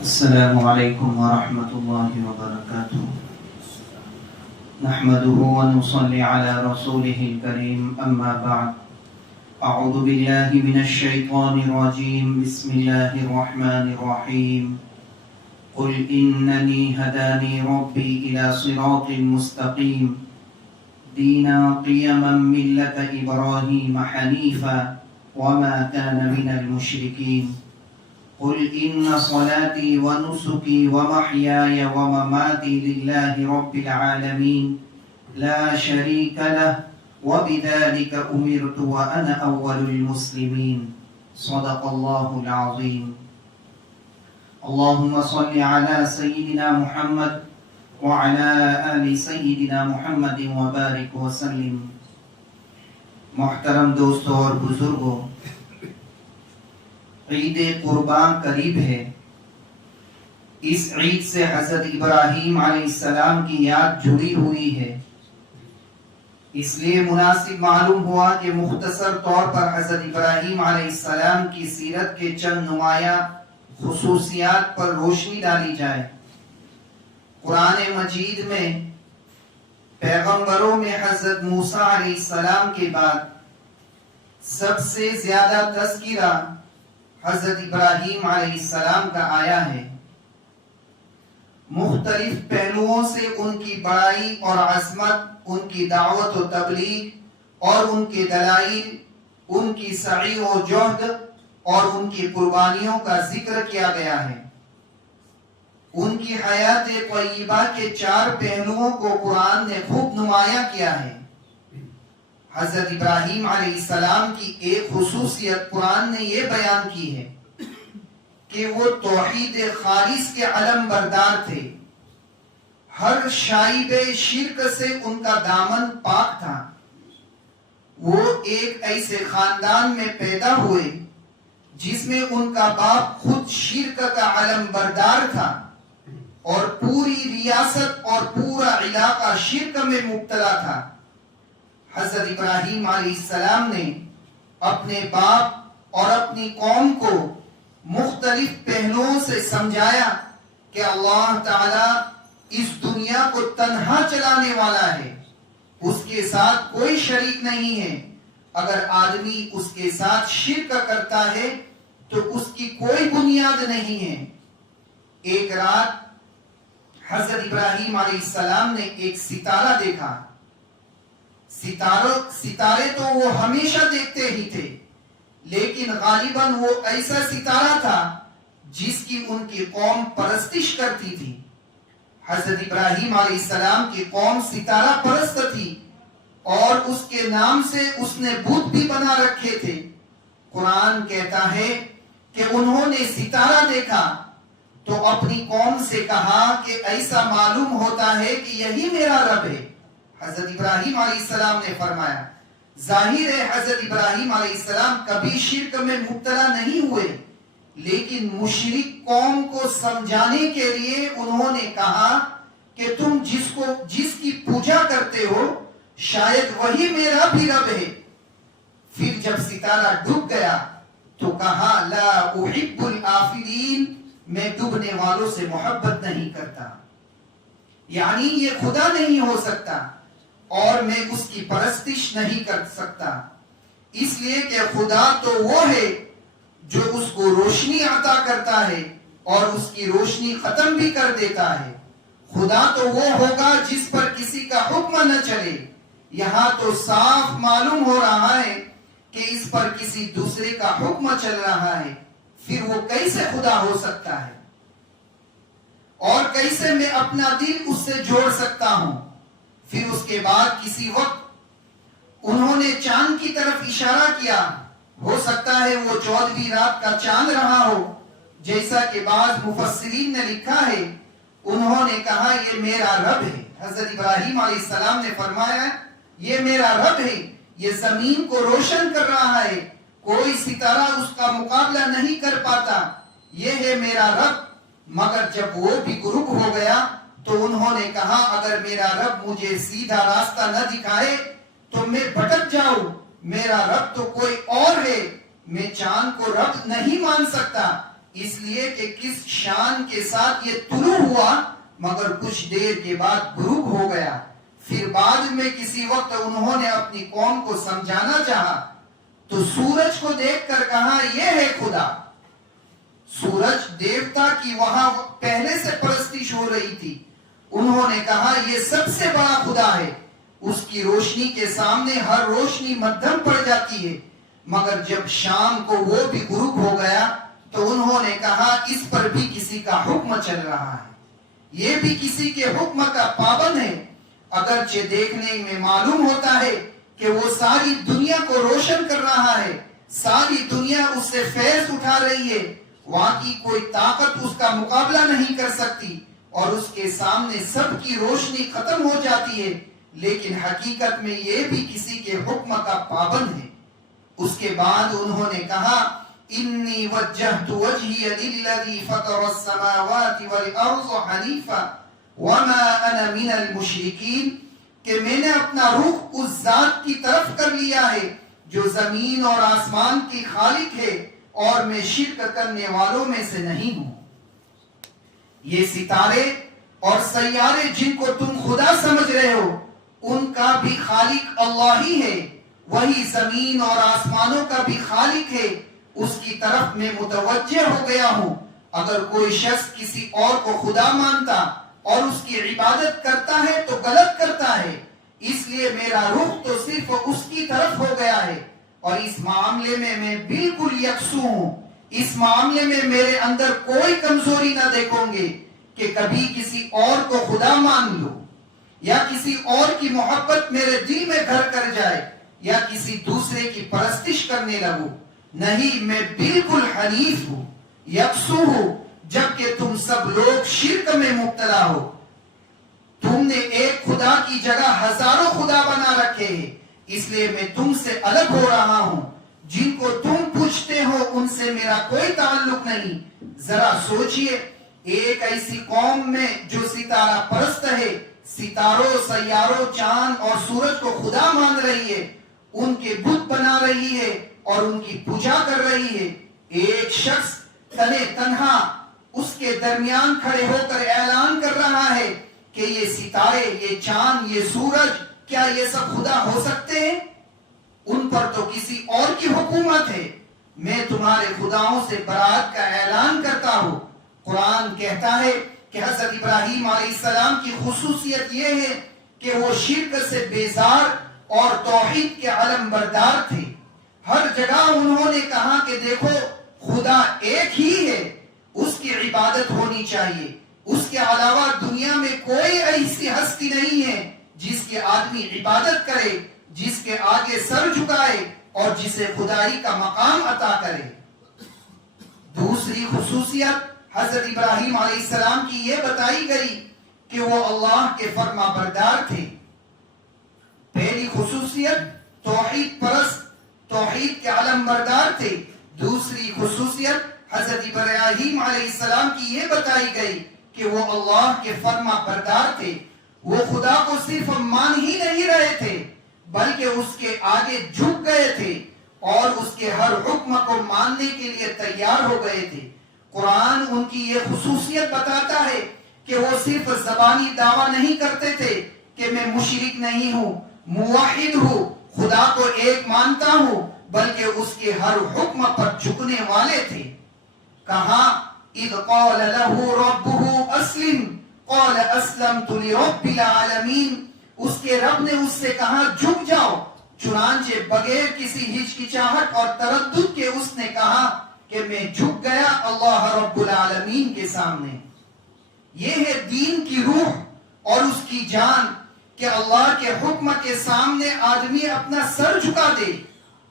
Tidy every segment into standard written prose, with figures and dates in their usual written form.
السلام عليكم ورحمة الله وبركاته. نحمده ونصلي على رسوله الكريم أما بعد. أعوذ بالله من الشيطان الرجيم. بسم الله الرحمن الرحيم. قل إنني هداني ربي إلى صراط مستقيم دينا قيما ملة إبراهيم حنيفا وما كان من المشركين. قل إن صلاتي ونسكي ومحياي ومماتي لله رب العالمين لا شريك له وبذلك أمرت وأنا أول المسلمين. صدق الله العظيم. اللهم صل على سيدنا محمد وعلى آل سيدنا محمد وبارك وسلم. محترم دوستوں اور بزرگوں، عید قربان قریب ہے. اس عید سے حضرت ابراہیم علیہ السلام کی یاد جڑی ہوئی ہے. اس لیے مناسب معلوم ہوا کہ مختصر طور پر حضرت ابراہیم علیہ السلام کی سیرت کے چند نمایاں خصوصیات پر روشنی ڈالی جائے. قرآن مجید میں پیغمبروں میں حضرت موسیٰ علیہ السلام کے بعد سب سے زیادہ تذکرہ حضرت ابراہیم علیہ السلام کا آیا ہے. مختلف پہلوؤں سے ان کی بڑائی اور عظمت، ان کی دعوت و تبلیغ اور ان کے دلائل، ان کی سعی و جہد اور ان کی قربانیوں کا ذکر کیا گیا ہے. ان کی حیات طیبہ کے 4 پہلوؤں کو قرآن نے خوب نمایاں کیا ہے. حضرت ابراہیم علیہ السلام کی ایک خصوصیت قرآن نے یہ بیان کی ہے کہ وہ توحید خالص کے علم بردار تھے. ہر شائبہ شرک سے ان کا دامن پاک تھا. وہ ایک ایسے خاندان میں پیدا ہوئے جس میں ان کا باپ خود شرک کا علم بردار تھا اور پوری ریاست اور پورا علاقہ شرک میں مبتلا تھا. حضرت ابراہیم علیہ السلام نے اپنے باپ اور اپنی قوم کو مختلف پہلوؤں سے سمجھایا کہ اللہ تعالیٰ اس دنیا کو تنہا چلانے والا ہے. اس کے ساتھ کوئی شریک نہیں ہے. اگر آدمی اس کے ساتھ شرک کرتا ہے تو اس کی کوئی بنیاد نہیں ہے. ایک رات حضرت ابراہیم علیہ السلام نے ایک ستارہ دیکھا. ستارے تو وہ ہمیشہ دیکھتے ہی تھے، لیکن غالباً وہ ایسا ستارہ تھا جس کی ان کی قوم پرستش کرتی تھی. حضرت ابراہیم علیہ السلام کی قوم ستارہ پرست تھی اور اس کے نام سے اس نے بت بھی بنا رکھے تھے. قرآن کہتا ہے کہ انہوں نے ستارہ دیکھا تو اپنی قوم سے کہا کہ ایسا معلوم ہوتا ہے کہ یہی میرا رب ہے. حضرت ابراہیم علیہ السلام نے فرمایا، ظاہر ہے حضرت ابراہیم علیہ السلام کبھی شرک میں مبتلا نہیں ہوئے، لیکن مشرک قوم کو سمجھانے کے لیے انہوں نے کہا کہ تم جس کی پوجا کرتے ہو شاید وہی میرا بھی رب ہے. پھر جب ستارہ ڈوب گیا تو کہا لا احب الآفلین، میں ڈوبنے والوں سے محبت نہیں کرتا. یعنی یہ خدا نہیں ہو سکتا اور میں اس کی پرستش نہیں کر سکتا، اس لیے کہ خدا تو وہ ہے جو اس کو روشنی عطا کرتا ہے اور اس کی روشنی ختم بھی کر دیتا ہے. خدا تو وہ ہوگا جس پر کسی کا حکم نہ چلے. یہاں تو صاف معلوم ہو رہا ہے کہ اس پر کسی دوسرے کا حکم چل رہا ہے. پھر وہ کیسے خدا ہو سکتا ہے؟ اور کیسے میں اپنا دل اس سے جوڑ سکتا ہوں؟ پھر اس کے بعد کسی وقت انہوں نے چاند کی طرف اشارہ کیا. ہو سکتا ہے وہ 14ویں رات کا چاند رہا ہو، جیسا کہ بعض مفسرین نے لکھا ہے. انہوں نے کہا یہ میرا رب ہے. حضرت ابراہیم علیہ السلام نے فرمایا یہ میرا رب ہے، یہ زمین کو روشن کر رہا ہے، کوئی ستارہ اس کا مقابلہ نہیں کر پاتا، یہ ہے میرا رب. مگر جب وہ بھی غروب ہو گیا تو انہوں نے کہا اگر میرا رب مجھے سیدھا راستہ نہ دکھائے تو میں بھٹک جاؤں. میرا رب تو کوئی اور ہے، میں چاند کو رب نہیں مان سکتا. اس لیے کہ کس شان کے ساتھ یہ طلوع ہوا مگر کچھ دیر کے بعد غروب ہو گیا. پھر بعد میں کسی وقت انہوں نے اپنی قوم کو سمجھانا چاہا تو سورج کو دیکھ کر کہا یہ ہے خدا. سورج دیوتا کی وہاں پہلے سے پرستش ہو رہی تھی. انہوں نے کہا یہ سب سے بڑا خدا ہے. اس کی روشنی کے سامنے ہر روشنی مدھم پڑ جاتی ہے. مگر جب شام کو وہ بھی غروب ہو گیا تو انہوں نے کہا اس پر بھی کسی کا حکم چل رہا ہے, یہ بھی کسی کے حکم کا پابند ہے. اگرچہ دیکھنے میں معلوم ہوتا ہے کہ وہ ساری دنیا کو روشن کر رہا ہے, ساری دنیا اس سے فیض اٹھا رہی ہے, وہاں کی کوئی طاقت اس کا مقابلہ نہیں کر سکتی اور اس کے سامنے سب کی روشنی ختم ہو جاتی ہے, لیکن حقیقت میں یہ بھی کسی کے حکم کا پابند ہے. اس کے بعد انہوں نے کہا انی وجہت وجہی للذی فطر السماوات والارض حنیفا وما انا من المشرکین, کہ میں نے اپنا رخ اس ذات کی طرف کر لیا ہے جو زمین اور آسمان کی خالق ہے اور میں شرک کرنے والوں میں سے نہیں ہوں. یہ ستارے اور سیارے جن کو تم خدا سمجھ رہے ہو ان کا بھی خالق اللہ ہی ہے, وہی زمین اور آسمانوں کا بھی خالق ہے, اس کی طرف میں متوجہ ہو گیا ہوں. اگر کوئی شخص کسی اور کو خدا مانتا اور اس کی عبادت کرتا ہے تو غلط کرتا ہے, اس لیے میرا رخ تو صرف اس کی طرف ہو گیا ہے اور اس معاملے میں میں بالکل یکسو ہوں. اس معاملے میں میرے اندر کوئی کمزوری نہ دیکھو گے کہ کبھی کسی اور کو خدا مان لو یا کسی اور کی محبت میرے دل میں گھر کر جائے یا کسی دوسرے کی پرستش کرنے لگو. نہیں, میں بالکل حنیف ہوں, یکسو ہوں, جبکہ تم سب لوگ شرک میں مبتلا ہو. تم نے ایک خدا کی جگہ ہزاروں خدا بنا رکھے ہیں, اس لیے میں تم سے الگ ہو رہا ہوں. جن کو تم پوچھتے ہو ان سے میرا کوئی تعلق نہیں. ذرا سوچئے, ایک ایسی قوم میں جو ستارہ پرست ہے, ستاروں, سیاروں, چاند اور سورج کو خدا مان رہی ہے, ان کے بت بنا رہی ہے اور ان کی پوجا کر رہی ہے. ایک شخص تنے تنہا اس کے درمیان کھڑے ہو کر اعلان کر رہا ہے کہ یہ ستارے, یہ چاند, یہ سورج, کیا یہ سب خدا ہو سکتے ہیں؟ ان پر تو کسی اور کی حکومت ہے. میں تمہارے خداؤں سے برات کا اعلان کرتا ہوں. قرآن کہتا ہے کہ حضرت ابراہیم علیہ السلام کی خصوصیت یہ ہے کہ وہ شرک سے بیزار اور توحید کے علم بردار تھے. ہر جگہ انہوں نے کہا کہ دیکھو خدا ایک ہی ہے, اس کی عبادت ہونی چاہیے, اس کے علاوہ دنیا میں کوئی ایسی ہستی نہیں ہے جس کی آدمی عبادت کرے, جس کے آگے سر جھکائے اور جسے خدائی کا مقام عطا کرے. دوسری خصوصیت حضرت ابراہیم علیہ السلام کی یہ بتائی گئی کہ وہ اللہ کے فرما بردار تھے. پہلی خصوصیت توحید پرست, توحید کے علم بردار تھے. دوسری خصوصیت حضرت ابراہیم علیہ السلام کی یہ بتائی گئی کہ وہ اللہ کے فرما بردار تھے. وہ خدا کو صرف مان ہی نہیں رہے تھے بلکہ اس کے آگے جھک گئے تھے اور اس کے ہر حکم کو ماننے کے لیے تیار ہو گئے تھے. قرآن ان کی یہ خصوصیت بتاتا ہے کہ وہ صرف زبانی دعویٰ نہیں کرتے تھے کہ میں مشرک نہیں ہوں, موحد ہوں, خدا کو ایک مانتا ہوں, بلکہ اس کے ہر حکم پر جھکنے والے تھے. کہا اذ قال له ربه اسلم قال اسلمت لرب العالمین, اس کے رب نے اس سے کہا جھک جاؤ, چنانچہ بغیر کسی ہچکچاہٹ اور تردد کے اس نے کہا کہ میں جھک گیا اللہ رب العالمین کے سامنے. یہ ہے دین کی روح اور اس کی جان کہ اللہ کے حکم کے سامنے آدمی اپنا سر جھکا دے.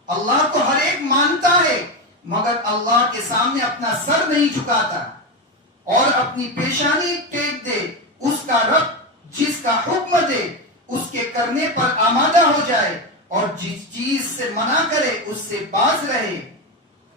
اللہ کو ہر ایک مانتا ہے مگر اللہ کے سامنے اپنا سر نہیں جھکاتا اور اپنی پیشانی ٹیک دے. اس کا رب جس کا حکم دے اس کے کرنے پر آمادہ ہو جائے اور جس چیز سے منع کرے اس سے باز رہے.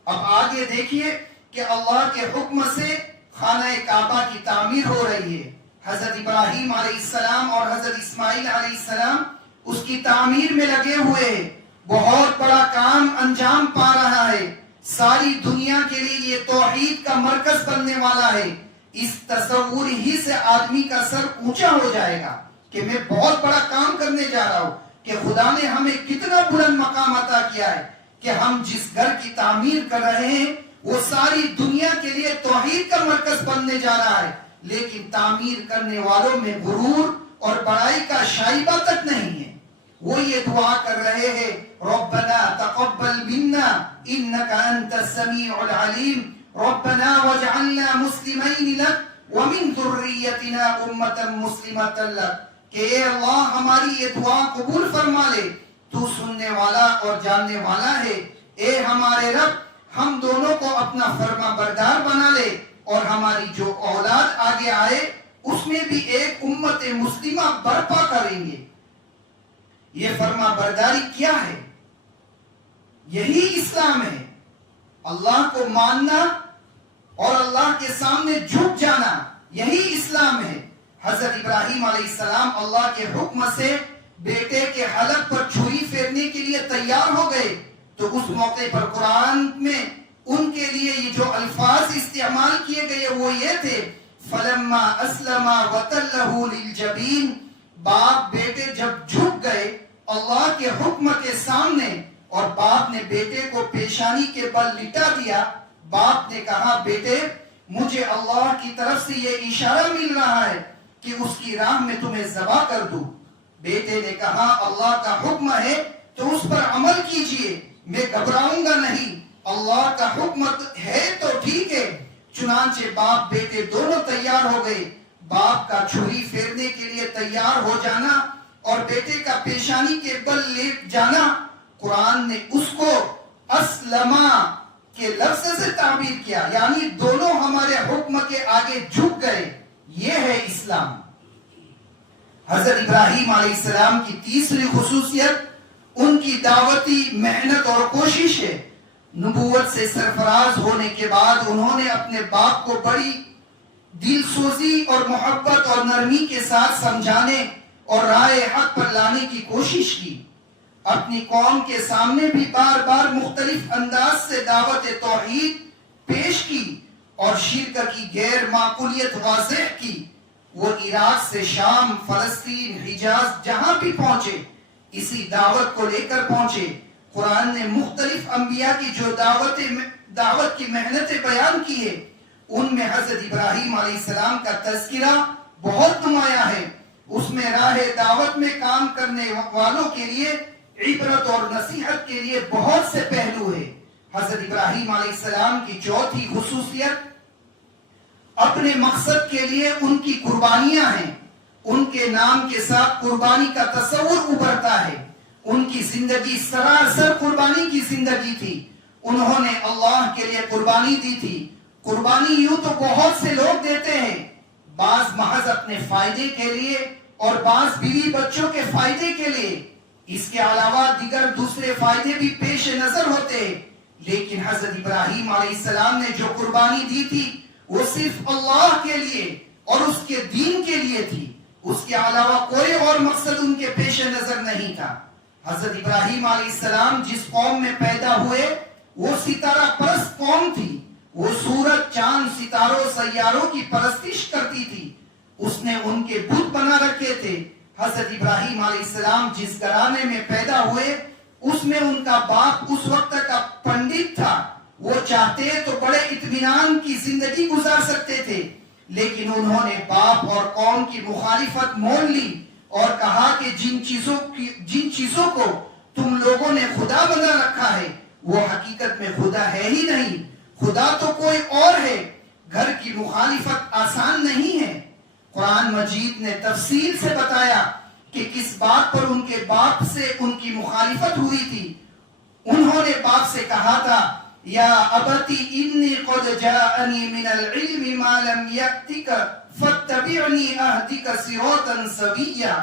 اب آگے دیکھیے کہ اللہ کے حکم سے خانہ کعبہ کی تعمیر ہو رہی ہے. حضرت ابراہیم علیہ السلام اور حضرت اسماعیل علیہ السلام اس کی تعمیر میں لگے ہوئے ہیں. بہت بڑا کام انجام پا رہا ہے. ساری دنیا کے لیے یہ توحید کا مرکز بننے والا ہے، اس تصور ہی سے آدمی کا سر اونچا ہو جائے گا کہ میں بہت بڑا کام کرنے جا رہا ہوں، کہ خدا نے ہمیں کتنا بلند مقام عطا کیا ہے کہ ہم جس گھر کی تعمیر کر رہے ہیں وہ ساری دنیا کے لیے توحید کا مرکز بننے جا رہا ہے، لیکن تعمیر کرنے والوں میں غرور اور بڑائی کا شائبہ تک نہیں ہے۔ وہ یہ دعا کر رہے ہیں، ربنا تقبل منا انك انت السميع العليم ربنا واجعلنا مسلمين لك ومن ذريتنا امة مسلمة لك، کہ اے اللہ ہماری یہ دعا قبول فرما لے، تو سننے والا اور جاننے والا ہے، اے ہمارے رب ہم دونوں کو اپنا فرما بردار بنا لے، اور ہماری جو اولاد آگے آئے اس میں بھی ایک امت مسلمہ برپا کریں گے۔ یہ فرما برداری کیا ہے؟ یہی اسلام ہے، اللہ کو ماننا اور اللہ کے سامنے جھک جانا، یہی اسلام ہے۔ حضرت ابراہیم علیہ السلام اللہ کے حکم سے بیٹے کے حلق پر چھری پھیرنے کے لیے تیار ہو گئے، تو اس موقع پر قرآن میں ان کے لیے یہ جو الفاظ استعمال کیے گئے وہ یہ تھے، فلما اسلم وتلہ للجبین، باپ بیٹے جب جھک گئے اللہ کے حکم کے سامنے اور باپ نے بیٹے کو پیشانی کے بل لٹا دیا، باپ نے کہا بیٹے مجھے اللہ کی طرف سے یہ اشارہ مل رہا ہے کہ اس کی راہ میں تمہیں ذبح کر دوں۔ بیٹے نے کہا اللہ کا حکم ہے تو اس پر عمل کیجئے، میں گھبراؤں گا نہیں، اللہ کا حکم ہے تو ٹھیک ہے۔ چنانچہ باپ بیٹے دونوں تیار ہو گئے، باپ کا چھری پھیرنے کے لیے تیار ہو جانا اور بیٹے کا پیشانی کے بل لیٹ جانا، قرآن نے اس کو اسلما کے لفظ سے تعبیر کیا، یعنی دونوں ہمارے حکم کے آگے جھک گئے، یہ ہے اسلام۔ حضرت ابراہیم علیہ السلام کی تیسری خصوصیت ان کی دعوتی محنت اور کوشش ہے۔ نبوت سے سرفراز ہونے کے بعد انہوں نے اپنے باپ کو بڑی دل سوزی اور محبت اور نرمی کے ساتھ سمجھانے اور راہ حق پر لانے کی کوشش کی۔ اپنی قوم کے سامنے بھی بار بار مختلف انداز سے دعوت توحید پیش کی اور شرک کی غیر معقولیت واضح کی۔ وہ عراق سے شام، فلسطین، حجاز جہاں بھی پہنچے اسی دعوت کو لے کر پہنچے۔ قرآن نے مختلف انبیاء کی جو دعوت کی محنتیں بیان کی ہے ان میں حضرت ابراہیم علیہ السلام کا تذکرہ بہت نمایاں ہے۔ اس میں راہ دعوت میں کام کرنے والوں کے لیے عبرت اور نصیحت کے لیے بہت سے پہلو ہیں۔ حضرت ابراہیم علیہ السلام کی چوتھی خصوصیت اپنے مقصد کے لیے ان کی قربانیاں ہیں۔ ان کے نام کے ساتھ قربانی کا تصور ابھرتا ہے۔ ان کی زندگی سراسر قربانی کی زندگی تھی۔ انہوں نے اللہ کے لیے قربانی دی تھی۔ قربانی یوں تو بہت سے لوگ دیتے ہیں، بعض محض اپنے فائدے کے لیے اور بعض بیوی بچوں کے فائدے کے لیے، اس کے علاوہ دیگر دوسرے فائدے بھی پیش نظر ہوتے ہیں، لیکن حضرت ابراہیم علیہ السلام نے جو قربانی دی تھی وہ صرف اللہ کے لیے اور اس کے دین کے لیے تھی، اس کے علاوہ کوئی اور مقصد ان کے پیش نظر نہیں تھا۔ حضرت ابراہیم علیہ السلام جس قوم میں پیدا ہوئے وہ ستارہ پرست قوم تھی، وہ سورج، چاند، ستاروں، سیاروں کی پرستش کرتی تھی، اس نے ان کے بت بنا رکھے تھے۔ حضرت ابراہیم علیہ السلام جس گھرانے میں پیدا ہوئے اس میں ان کا باپ اس وقت کا پنڈت تھا، وہ چاہتے تو بڑے اطمینان کی زندگی گزار سکتے تھے، لیکن انہوں نے باپ اور قوم کی مخالفت مول لی اور کہا کہ جن چیزوں کو تم لوگوں نے خدا بنا رکھا ہے وہ حقیقت میں خدا ہے ہی نہیں، خدا تو کوئی اور ہے۔ گھر کی مخالفت آسان نہیں ہے۔ قرآن مجید نے تفصیل سے بتایا کہ کس بات پر ان کے باپ سے ان کی مخالفت ہوئی تھی۔ انہوں نے باپ سے کہا تھا یا ابتی انی قد جاءنی من العلم ما لم یأتک فاتبعنی اہدک صراطا سویا،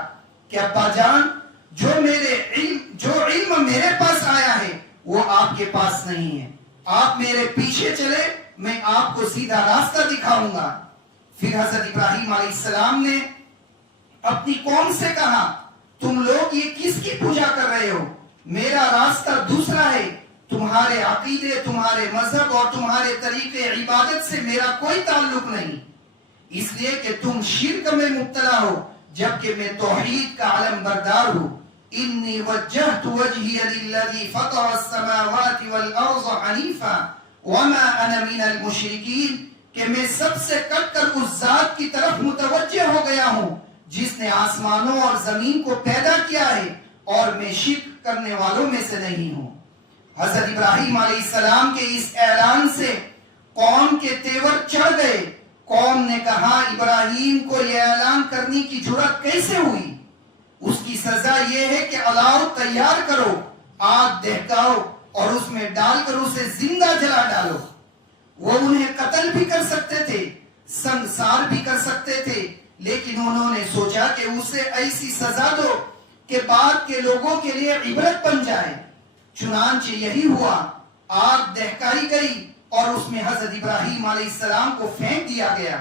کہ ابا جان جو علم میرے پاس آیا ہے وہ آپ کے پاس نہیں ہے، آپ میرے پیچھے چلے میں آپ کو سیدھا راستہ دکھاؤں گا۔ پھر حضرت ابراہیم علیہ السلام نے اپنی قوم سے کہا تم لوگ یہ کس کی پوجا کر رہے ہو، میرا راستہ دوسرا ہے، تمہارے عقیدے، تمہارے مذہب اور تمہارے طریقے عبادت سے میرا کوئی تعلق نہیں، اس لیے کہ تم شرک میں مبتلا ہو جبکہ میں توحید کا علم بردار ہوں۔ انی وجہت وجہی للذی فطر السماوات والارض حنیفا وما انا من المشرکین، کہ میں سب سے کٹ کر اس ذات کی طرف متوجہ ہو گیا ہوں جس نے آسمانوں اور زمین کو پیدا کیا ہے، اور میں شرک کرنے والوں میں سے نہیں ہوں۔ حضرت ابراہیم علیہ السلام کے اس اعلان سے قوم کے تیور چڑھ گئے۔ قوم نے کہا ابراہیم کو یہ اعلان کرنے کی جرأت کیسے ہوئی؟ اس کی سزا یہ ہے کہ الاؤ تیار کرو، آگ دہکاؤ اور اس میں ڈال کر اسے زندہ جلا ڈالو۔ وہ انہیں قتل بھی کر سکتے تھے، سنسار بھی کر سکتے تھے، لیکن انہوں نے سوچا کہ اسے ایسی سزا دو کہ بعد کے لوگوں کے لیے عبرت بن جائے۔ چنانچہ یہی ہوا، آگ دہکائی گئی اور اس میں حضرت ابراہیم علیہ السلام کو پھینک دیا گیا،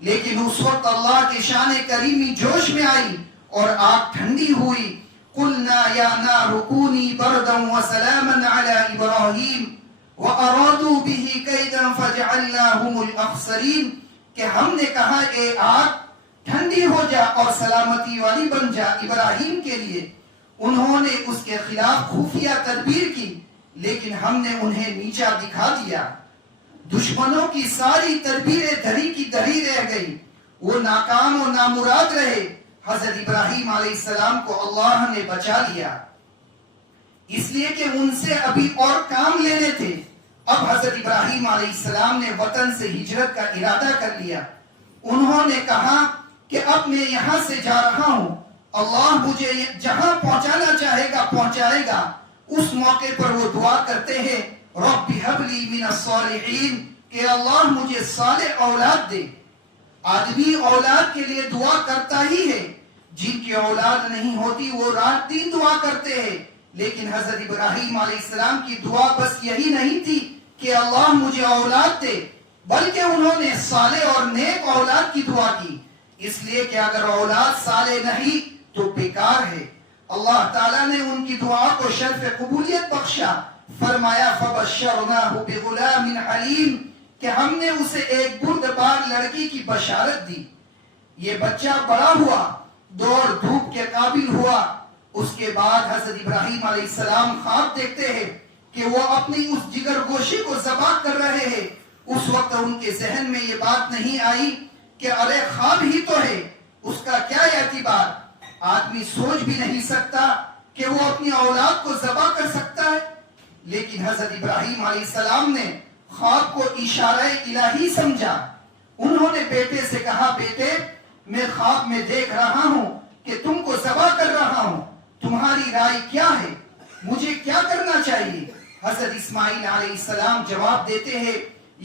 لیکن اس وقت اللہ کی شان کریمی جوش میں آئی اور آگ ٹھنڈی ہوئی۔ قلنا یا نار کونی بردا وسلاما علی ابراہیم وارادوا به کیدا فجعلناهم الاخسرین، کہ ہم نے کہا اے آگ ٹھنڈی ہو جا اور سلامتی والی بن جا ابراہیم کے لیے۔ انہوں نے اس کے خلاف خفیہ تدبیر کی، لیکن ہم نے انہیں نیچا دکھا دیا۔ دشمنوں کی ساری تدبیریں دھری کی دھری رہ گئی، وہ ناکام و نامراد رہے۔ حضرت ابراہیم علیہ السلام کو اللہ نے بچا لیا، اس لیے کہ ان سے ابھی اور کام لینے تھے۔ اب حضرت ابراہیم علیہ السلام نے وطن سے ہجرت کا ارادہ کر لیا۔ انہوں نے کہا کہ اب میں یہاں سے جا رہا ہوں، اللہ مجھے جہاں پہنچانا چاہے گا پہنچائے گا۔ اس موقع پر وہ دعا کرتے ہیں رب ہب لی من الصالحین، کہ اللہ مجھے صالح اولاد دے۔ آدمی اولاد کے لیے دعا کرتا ہی ہے، جن کی اولاد نہیں ہوتی وہ رات دن دعا کرتے ہیں، لیکن حضرت ابراہیم علیہ السلام کی دعا بس یہی نہیں تھی کہ اللہ مجھے اولاد دے، بلکہ انہوں نے صالح اور نیک اولاد کی دعا کی، اس لیے کہ اگر اولاد صالح نہیں تو بیکار ہے۔ اللہ تعالیٰ نے ان کی دعا کو شرف قبولیت بخشا، فرمایا فبشرناہ بغلام حلیم، کہ ہم نے اسے ایک بردبار لڑکی کی بشارت دی۔ یہ بچہ بڑا ہوا، دوڑ دھوپ کے قابل ہوا۔ اس کے بعد حضرت ابراہیم علیہ السلام خواب دیکھتے ہیں کہ وہ اپنی اس جگر گوشی کو ذبح کر رہے ہیں۔ اس وقت ان کے ذہن میں یہ بات نہیں آئی کہ ارے خواب ہی تو ہے، اس کا کیا اعتبار؟ آدمی سوچ بھی نہیں سکتا کہ وہ اپنی اولاد کو ذبح کر سکتا ہے، لیکن حضرت ابراہیم علیہ السلام نے خواب کو اشارہ الہی سمجھا۔ انہوں نے بیٹے سے کہا بیٹے میں خواب میں دیکھ رہا ہوں کہ تم کو ذبح کر رہا ہوں، تمہاری رائے کیا ہے؟ مجھے کیا کرنا چاہیے؟ حضرت اسماعیل علیہ السلام جواب دیتے ہیں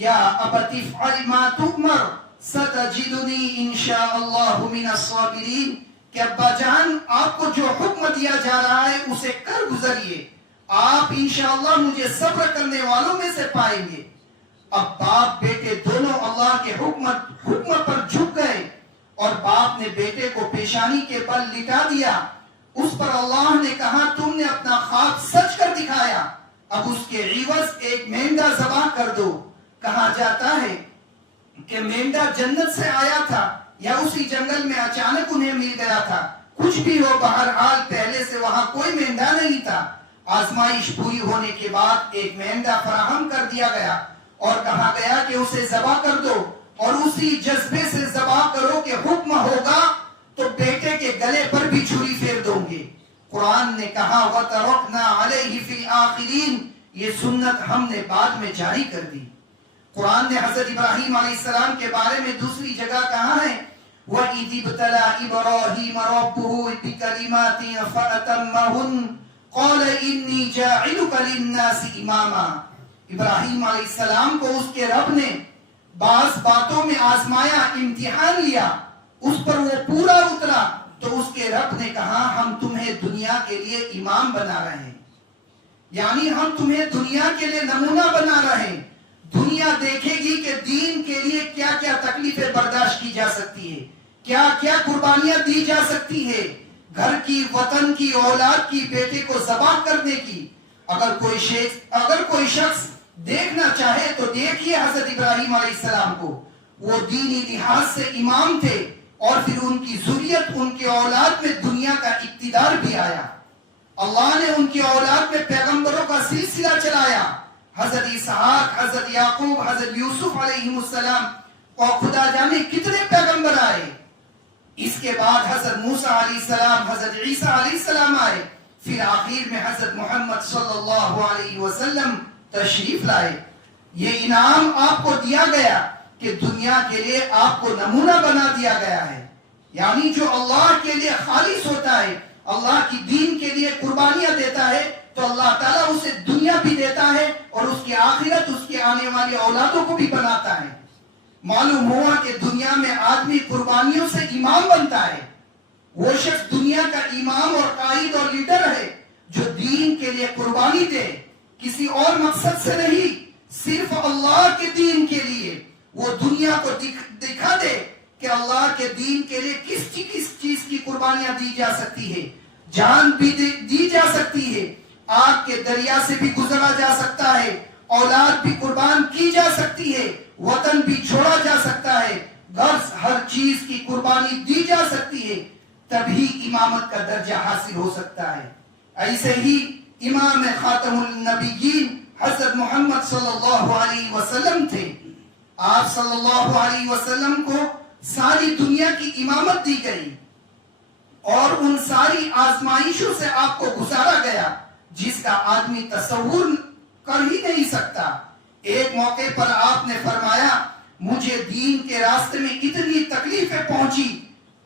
یا ابت افعل ما تؤمر ستجدنی انشاء اللہ من الصابرین، کہ ابا جان آپ کو جو حکم دیا جا رہا ہے اسے کر گزریے، آپ انشاءاللہ مجھے صبر کرنے والوں میں سے پائیں گے۔ اب باپ بیٹے دونوں اللہ کے حکم پر جھک گئے اور باپ نے بیٹے کو پیشانی کے بل لٹا دیا۔ اس پر اللہ نے کہا تم نے اپنا خواب سچ کر دکھایا، اب اس کے عوض ایک مینڈا ذبح کر دو۔ کہا جاتا ہے کہ مینڈا جنت سے آیا تھا یا اسی جنگل میں اچانک انہیں مل گیا تھا، کچھ بھی ہو بہرحال پہلے سے وہاں کوئی مینڈا نہیں تھا۔ آزمائش پوری ہونے کے بعد ایک مینڈا فراہم کر دیا گیا اور کہا گیا کہ اسے ذبح کر دو، اور اسی جذبے سے ذبح کرو کہ حکم ہوگا تو بیٹے کے گلے پر بھی چھری پھیر دوں گے۔ قرآن نے کہا وَتَرَكْنَا عَلَيْهِ فِي الْآخِرِينَ، یہ سنت ہم نے بعد میں جاری کر دی۔ قرآن نے حضرت ابراہیم علیہ السلام کے بارے میں دوسری جگہ کہا ہے وَإِذِ ابْتَلَىٰ إِبْرَاهِيمَ رَبُّهُ بِكَلِمَاتٍ فَأَتَمَّهُنَّ قَالَ إِنِّي جَاعِلُكَ لِلنَّاسِ إِمَامًا، ابراہیم علیہ السلام کو اس کے رب نے بعض باتوں میں آزمایا، امتحان لیا، اس پر وہ پورا اترا تو اس کے رب نے کہا ہم تمہیں دنیا کے لیے امام بنا رہے ہیں، یعنی ہم تمہیں دنیا کے لیے نمونہ بنا رہے ہیں۔ دنیا دیکھے گی کہ دین کے لیے کیا کیا تکلیفیں برداشت کی جا سکتی ہے، کیا کیا قربانیاں دی جا سکتی ہے، گھر کی، وطن کی، اولاد کی، بیٹے کو ذبح کرنے کی۔ اگر کوئی شخص دیکھنا چاہے تو دیکھیے حضرت ابراہیم علیہ السلام کو. وہ دینی لحاظ سے امام تھے اور پھر ان کی ذریت، ان کے اولاد میں دنیا کا اقتدار بھی آیا. اللہ نے ان کی اولاد میں پیغمبروں کا سلسلہ چلایا. حضرت اسحاق، حضرت یعقوب، حضرت یوسف علیہ السلام اور خدا جانے کتنے پیغمبر آئے. اس کے بعد حضرت موسیٰ علیہ السلام، حضرت عیسیٰ علیہ السلام آئے. پھر آخر میں حضرت محمد صلی اللہ علیہ وسلم تشریف لائے. یہ انعام آپ کو دیا گیا کہ دنیا کے لیے آپ کو نمونہ بنا دیا گیا ہے. یعنی جو اللہ کے لیے خالص ہوتا ہے، اللہ کی دین کے لیے قربانیاں دیتا ہے، تو اللہ تعالیٰ اسے دنیا بھی دیتا ہے اور اس کی آخرت، اس کی آنے والی اولادوں کو بھی بناتا ہے. معلوم ہوا کہ دنیا میں آدمی قربانیوں سے امام بنتا ہے. وہ شخص دنیا کا امام اور قائد اور لیڈر ہے جو دین کے لیے قربانی دے، کسی اور مقصد سے نہیں، صرف اللہ کے دین کے لیے. وہ دنیا کو دکھا دے کہ اللہ کے دین کے لیے کس چیز کی قربانیاں دی جا سکتی ہے. جان بھی دی جا سکتی ہے، آگ کے دریا سے بھی گزرا جا سکتا ہے، اولاد بھی قربان کی جا سکتی ہے، وطن بھی چھوڑا جا سکتا ہے، غرض ہر چیز کی قربانی دی جا سکتی ہے. تبھی امامت کا درجہ حاصل ہو سکتا ہے. ایسے ہی امام خاتم النبیین حضرت محمد صلی اللہ علیہ وسلم تھے. آپ صلی اللہ علیہ وسلم کو ساری دنیا کی امامت دی گئی اور ان ساری آزمائشوں سے آپ کو گزارا گیا جس کا آدمی تصور کر ہی نہیں سکتا. ایک موقع پر آپ نے فرمایا، مجھے دین کے راستے میں اتنی تکلیفیں پہنچی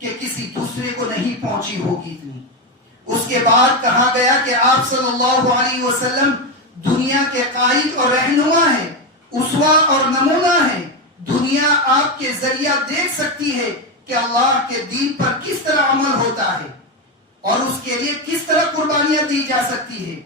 کہ کسی دوسرے کو نہیں پہنچی ہوگی اتنی. اس کے بعد کہا گیا کہ آپ صلی اللہ علیہ وسلم دنیا کے قائد اور رہنما ہیں، اسوہ اور نمونہ ہیں. دنیا آپ کے ذریعہ دیکھ سکتی ہے کہ اللہ کے دین پر کس طرح عمل ہوتا ہے اور اس کے لیے کس طرح قربانیاں دی جا سکتی ہے.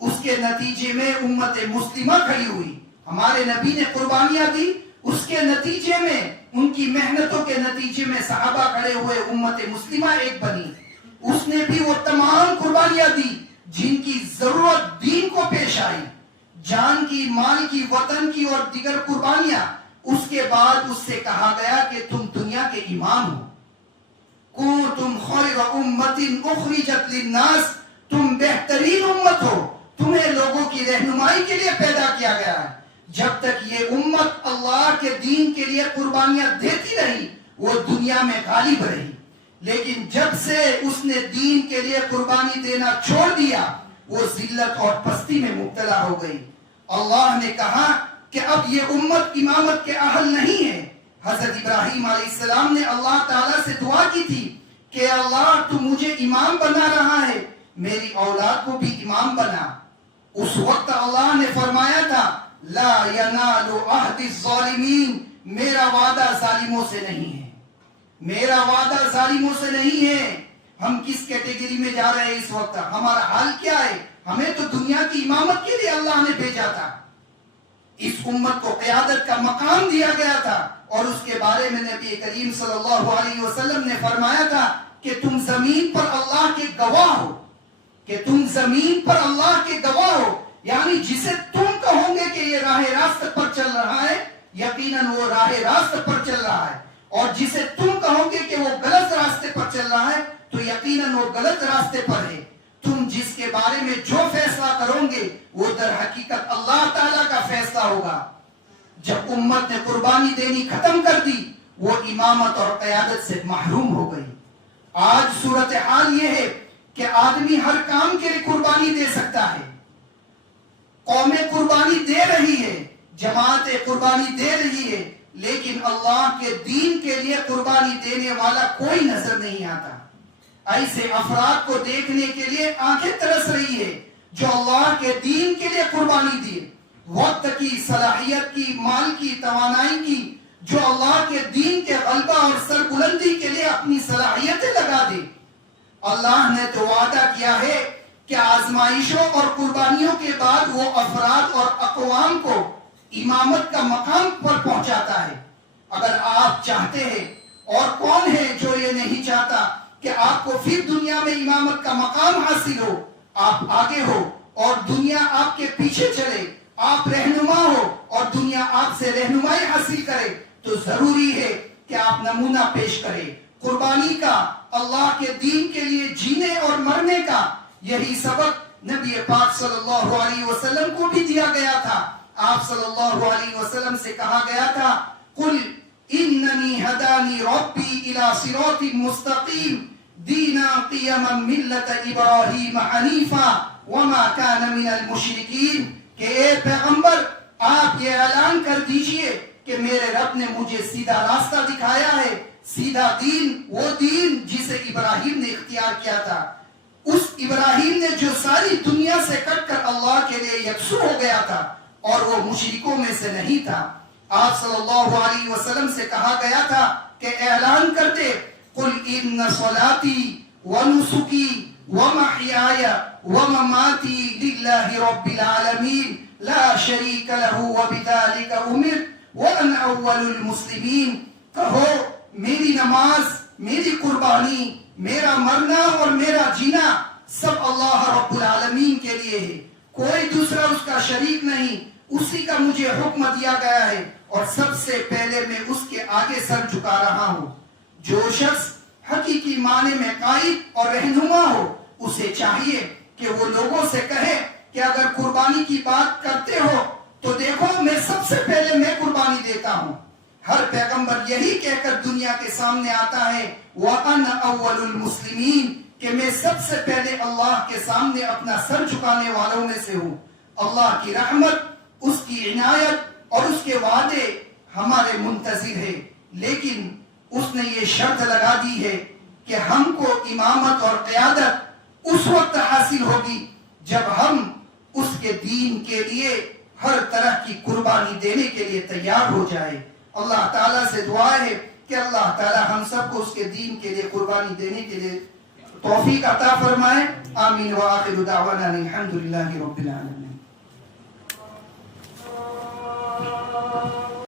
اس کے نتیجے میں امت مسلمہ کھڑی ہوئی. ہمارے نبی نے قربانیاں دی، اس کے نتیجے میں، ان کی محنتوں کے نتیجے میں صحابہ کھڑے ہوئے، امت مسلمہ ایک بنی. اس نے بھی وہ تمام قربانیاں دی جن کی ضرورت دین کو پیش آئی، جان کی، مال کی، وطن کی اور دیگر قربانیاں. اس کے بعد اس سے کہا گیا کہ تم دنیا کے امام ہو. کنتم خیر امت اخرجت للناس، تم بہترین امت ہو، تمہیں لوگوں کی رہنمائی کے لیے پیدا کیا گیا ہے. جب تک یہ امت اللہ کے دین کے لیے قربانیاں دیتی رہی وہ دنیا میں غالب رہی. لیکن جب سے اس نے دین کے لیے قربانی دینا چھوڑ دیا وہ ذلت اور پستی میں مبتلا ہو گئی. اللہ نے کہا کہ اب یہ امت امامت کے اہل نہیں ہے. حضرت ابراہیم علیہ السلام نے اللہ تعالیٰ سے دعا کی تھی کہ اللہ تو مجھے امام بنا رہا ہے، میری اولاد کو بھی امام بنا. اس وقت اللہ نے فرمایا تھا لا ینال عہد الظالمین، میرا وعدہ ظالموں سے نہیں ہے، میرا وعدہ ظالموں سے نہیں ہے. ہم کس کیٹیگری میں جا رہے ہیں اس وقت؟ ہمارا حال کیا ہے؟ ہمیں تو دنیا کی امامت کے لیے اللہ نے بھیجا تھا، اس امت کو قیادت کا مقام دیا گیا تھا اور اس کے بارے میں نبی کریم صلی اللہ علیہ وسلم نے فرمایا تھا کہ تم زمین پر اللہ کے گواہ ہو، کہ تم زمین پر اللہ کے گواہ ہو. یعنی جسے تم کہو گے کہ یہ راہ راست پر چل رہا ہے یقیناً وہ راہ راست پر چل رہا ہے، اور جسے تم کہو گے کہ وہ غلط راستے پر چل رہا ہے تو یقیناً وہ غلط راستے پر ہے. تم جس کے بارے میں جو فیصلہ کرو گے وہ در حقیقت اللہ تعالیٰ کا فیصلہ ہوگا. جب امت نے قربانی دینی ختم کر دی وہ امامت اور قیادت سے محروم ہو گئی. آج صورتحال یہ ہے کہ آدمی ہر کام کے لیے قربانی دے سکتا ہے. قومیں قربانی دے رہی ہے، جماعتیں قربانی دے رہی ہے، لیکن اللہ کے دین کے لیے قربانی دینے والا کوئی نظر نہیں آتا. ایسے افراد کو دیکھنے کے لیے آنکھیں ترس رہی ہے جو اللہ کے دین کے لیے قربانی دیے، وقت کی، صلاحیت کی، مال کی، توانائی کی، جو اللہ کے دین کے غلبہ اور سربلندی کے لیے اپنی صلاحیتیں لگا دے. اللہ نے تو وعدہ کیا ہے کہ آزمائشوں اور قربانیوں کے بعد وہ افراد اور اقوام کو امامت کا مقام پر پہنچاتا ہے. اگر آپ چاہتے ہیں، اور کون ہے جو یہ نہیں چاہتا کہ آپ کو پھر دنیا میں امامت کا مقام حاصل ہو، آپ آگے ہو اور دنیا آپ کے پیچھے چلے، آپ رہنما ہو اور دنیا آپ سے رہنمائی حاصل کرے، تو ضروری ہے کہ آپ نمونہ پیش کریں قربانی کا، اللہ کے دین کے لیے جینے اور مرنے کا۔ یہی سبق نبی پاک صلی اللہ علیہ وسلم کو بھی دیا گیا تھا۔ آپ صلی اللہ علیہ وسلم سے کہا گیا تھا قل اننی ہدانی ربی الی صراط مستقیم دینا قیما ملت ابراہیم حنیفا وما کان من المشرکین، کہ اے پیغمبر آپ یہ اعلان کر دیجئے کہ میرے رب نے مجھے سیدھا راستہ دکھایا ہے، سیدھا دین، وہ دین جسے ابراہیم نے اختیار کیا تھا، اس ابراہیم نے جو ساری دنیا سے کٹ کر اللہ کے لیے یکسو ہو گیا تھا اور وہ مشرکوں میں سے نہیں تھا۔ آپ صلی اللہ علیہ وسلم سے کہا گیا تھا کہ اعلان کرتے قل ان صلاتی ونسکی ومحیای ومماتی للہ رب العالمین لا شریک لہ وبذالک امرت وانا اول المسلمین، کہو میری نماز، میری قربانی، میرا مرنا اور میرا جینا سب اللہ رب العالمین کے لیے ہے، کوئی دوسرا اس کا شریک نہیں، اسی کا مجھے حکم دیا گیا ہے اور سب سے پہلے میں اس کے آگے سر جھکا رہا ہوں۔ جو شخص حقیقی معنی میں قائد اور رہنما ہو، اسے چاہیے کہ وہ لوگوں سے کہے کہ اگر قربانی کی بات کرتے ہو تو دیکھو میں سب سے پہلے میں قربانی دیتا ہوں۔ ہر پیغمبر یہی کہہ کر دنیا کے سامنے آتا ہے وَأَنَا أَوَّلُ الْمُسْلِمِينَ، کہ میں سب سے پہلے اللہ کے سامنے اپنا سر جھکانے والوں میں سے ہوں۔ اللہ کی رحمت، اس کی عنایت اور اس کے وعدے ہمارے منتظر ہے، لیکن اس نے یہ شرط لگا دی ہے کہ ہم کو امامت اور قیادت اس وقت حاصل ہوگی جب ہم اس کے دین کے لیے ہر طرح کی قربانی دینے کے لیے تیار ہو جائے۔ اللہ تعالیٰ سے دعا ہے کہ اللہ تعالیٰ ہم سب کو اس کے دین کے لیے قربانی دینے کے لیے توفیق عطا فرمائے۔ آمین وآخر دعوانا الحمدللہ رب العالمین۔